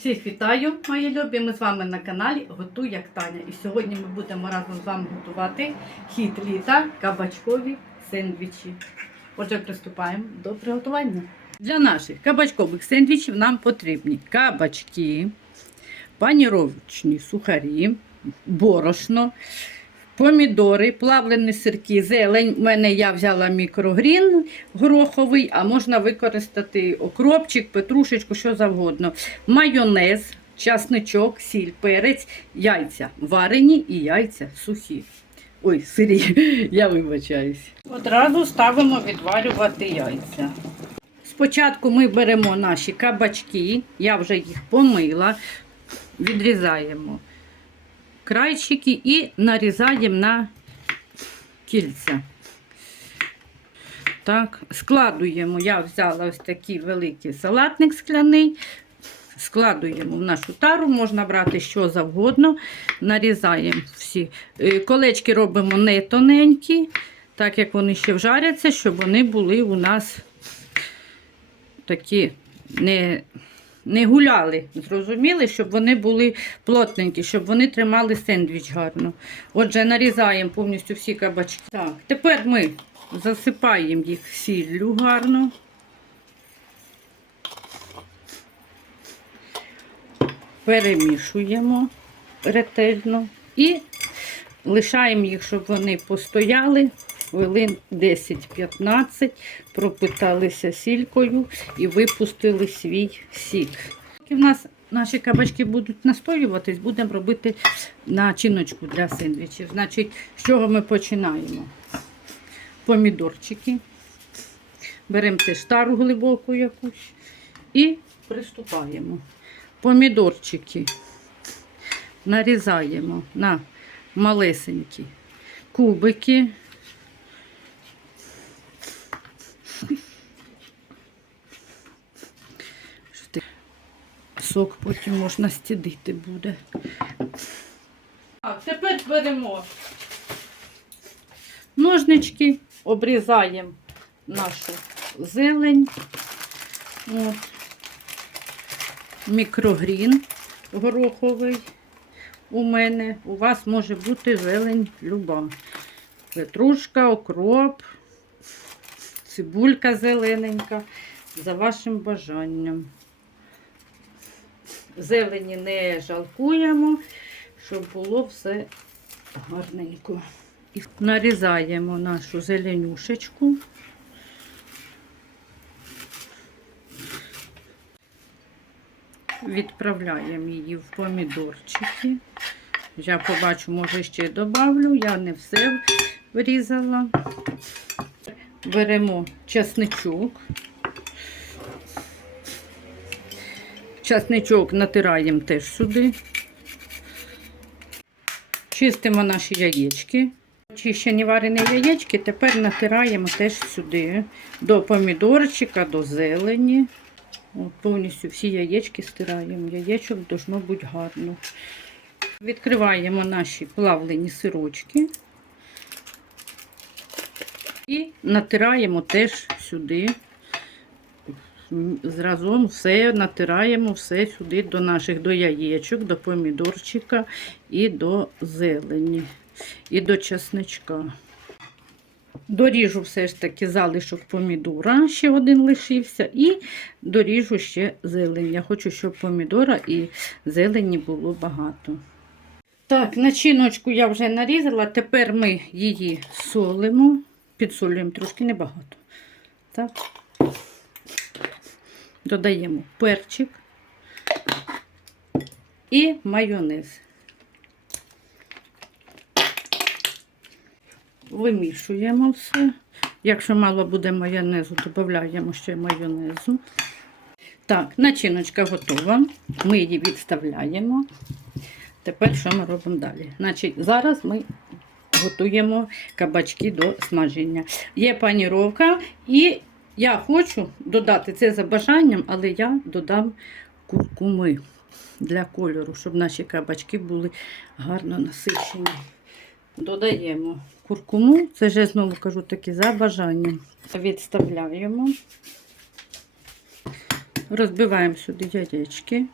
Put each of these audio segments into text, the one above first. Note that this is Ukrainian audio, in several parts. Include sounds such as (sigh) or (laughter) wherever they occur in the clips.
Всіх вітаю, мої любі! Ми з вами на каналі Готуй як Таня. І сьогодні ми будемо разом з вами готувати хід літа кабачкові сендвічі. Отже, приступаємо до приготування. Для наших кабачкових сендвічів нам потрібні кабачки, паніровочні сухарі, борошно, помідори, плавлені сирки, зелень. У мене я взяла мікрогрін гороховий, а можна використати окропчик, петрушечку, що завгодно. Майонез, часничок, сіль, перець, яйця варені і яйця сухі. Ой, сирі, (laughs) я вибачаюсь. Одразу ставимо відварювати яйця. Спочатку ми беремо наші кабачки, я вже їх помила, відрізаємо крайчики і нарізаємо на кільця. Так, складуємо, я взяла ось такий великий салатник скляний. Складуємо в нашу тару, можна брати що завгодно, нарізаємо всі. Е, Колечки робимо не тоненькі, так як вони ще вжаряться, щоб вони були у нас такі не, не гуляли. Зрозуміли, щоб вони були плотненькі, щоб вони тримали сендвіч гарно. Отже, нарізаємо повністю всі кабачки. Так, тепер ми засипаємо їх сіллю гарно. Перемішуємо ретельно і лишаємо їх, щоб вони постояли хвилин 10-15, пропиталися сількою і випустили свій сік. Поки в нас наші кабачки будуть настоюватись, будемо робити начиночку для сендвічів. Значить, з чого ми починаємо? Помідорчики. Беремо теж тару глибоку якусь і приступаємо. Помідорчики нарізаємо на малесенькі кубики. Сок потім можна стідити буде. Так, тепер беремо ножнички, обрізаємо нашу зелень. От. Мікрогрін гороховий у мене. У вас може бути зелень люба. Петрушка, окроп, цибулька зелененька, за вашим бажанням. Зелені не жалкуємо, щоб було все гарненько. І нарізаємо нашу зеленюшечку. Відправляємо її в помідорчики. Я побачу, може ще добавлю, я не все врізала. Беремо часничок. Часничок натираємо теж сюди. Чистимо наші яєчки. Очищені варені яєчки тепер натираємо теж сюди, до помідорчика, до зелені. От, повністю всі яєчки стираємо. Яєчок должно бути гарно. Відкриваємо наші плавлені сирочки і натираємо теж сюди. Зразом все натираємо все сюди до наших до яєчок, до помідорчика і до зелені, і до часничка. Доріжу все ж таки залишок помідора, ще один лишився, і доріжу ще зелень. Я хочу, щоб помідора і зелені було багато. Так, начиночку я вже нарізала, тепер ми її солимо, підсолюємо трошки небагато. Так. Додаємо перчик і майонез. Вимішуємо все. Якщо мало буде майонезу, додаємо ще майонезу. Так, начиночка готова. Ми її відставляємо. Тепер що ми робимо далі? Значить, зараз ми готуємо кабачки до смаження. Є паніровка, і я хочу додати це за бажанням, але я додам куркуми для кольору, щоб наші кабачки були гарно насичені. Додаємо куркуму, це вже знову кажу таки за бажанням. Відставляємо, розбиваємо сюди яєчки.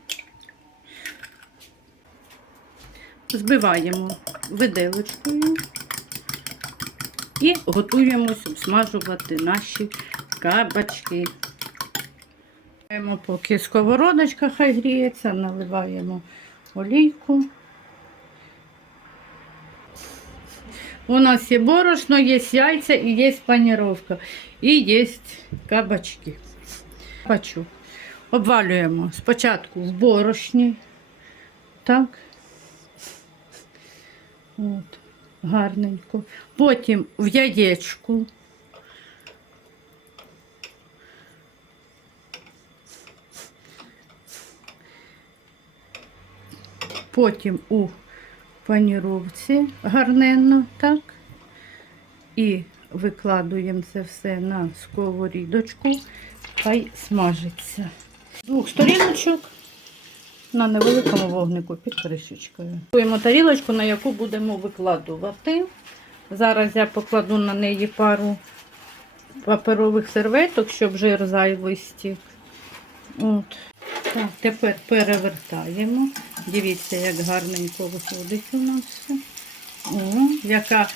збиваємо виделочкою і готуємось обсмажувати наші кабачки. Даємо Поки сковородочка хай гріється, наливаємо олійку. У нас є борошно, є яйця і є паніровка. І є кабачки. Кабачок. Обвалюємо спочатку в борошні. Так. От, гарненько. Потім в яєчку. Потім у паніровці гарненно, так. І викладуємо це все на сковорідочку, хай смажиться. З двох сторіночок на невеликому вогнику під кришечкою. Готуємо тарілочку, на яку будемо викладувати. Зараз я покладу на неї пару паперових серветок, щоб жир зайвий стік. От. Так, тепер перевертаємо. Дивіться, як гарненько виходить у нас все. О, яка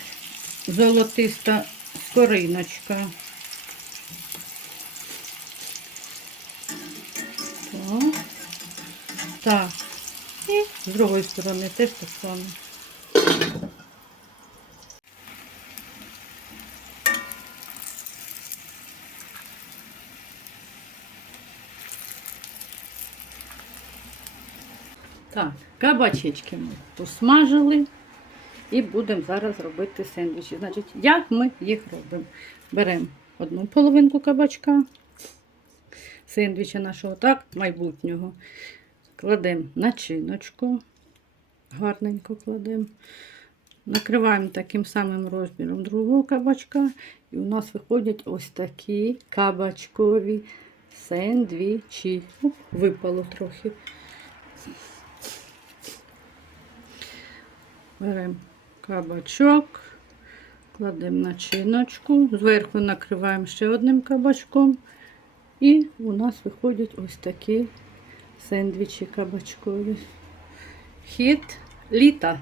золотиста скориночка. Так. І з другої сторони теж так само. Так, кабачечки ми посмажили і будемо зараз робити сендвічі. Значить, як ми їх робимо? Беремо одну половинку кабачка, сендвіча нашого, так, майбутнього. Кладемо начиночку, гарненько кладемо. Накриваємо таким самим розміром другого кабачка. І у нас виходять ось такі кабачкові сендвічі. Оп, випало трохи. Беремо кабачок, кладемо начиночку, зверху накриваємо ще одним кабачком. І у нас виходять ось такі сендвічі кабачкові. Хід літа.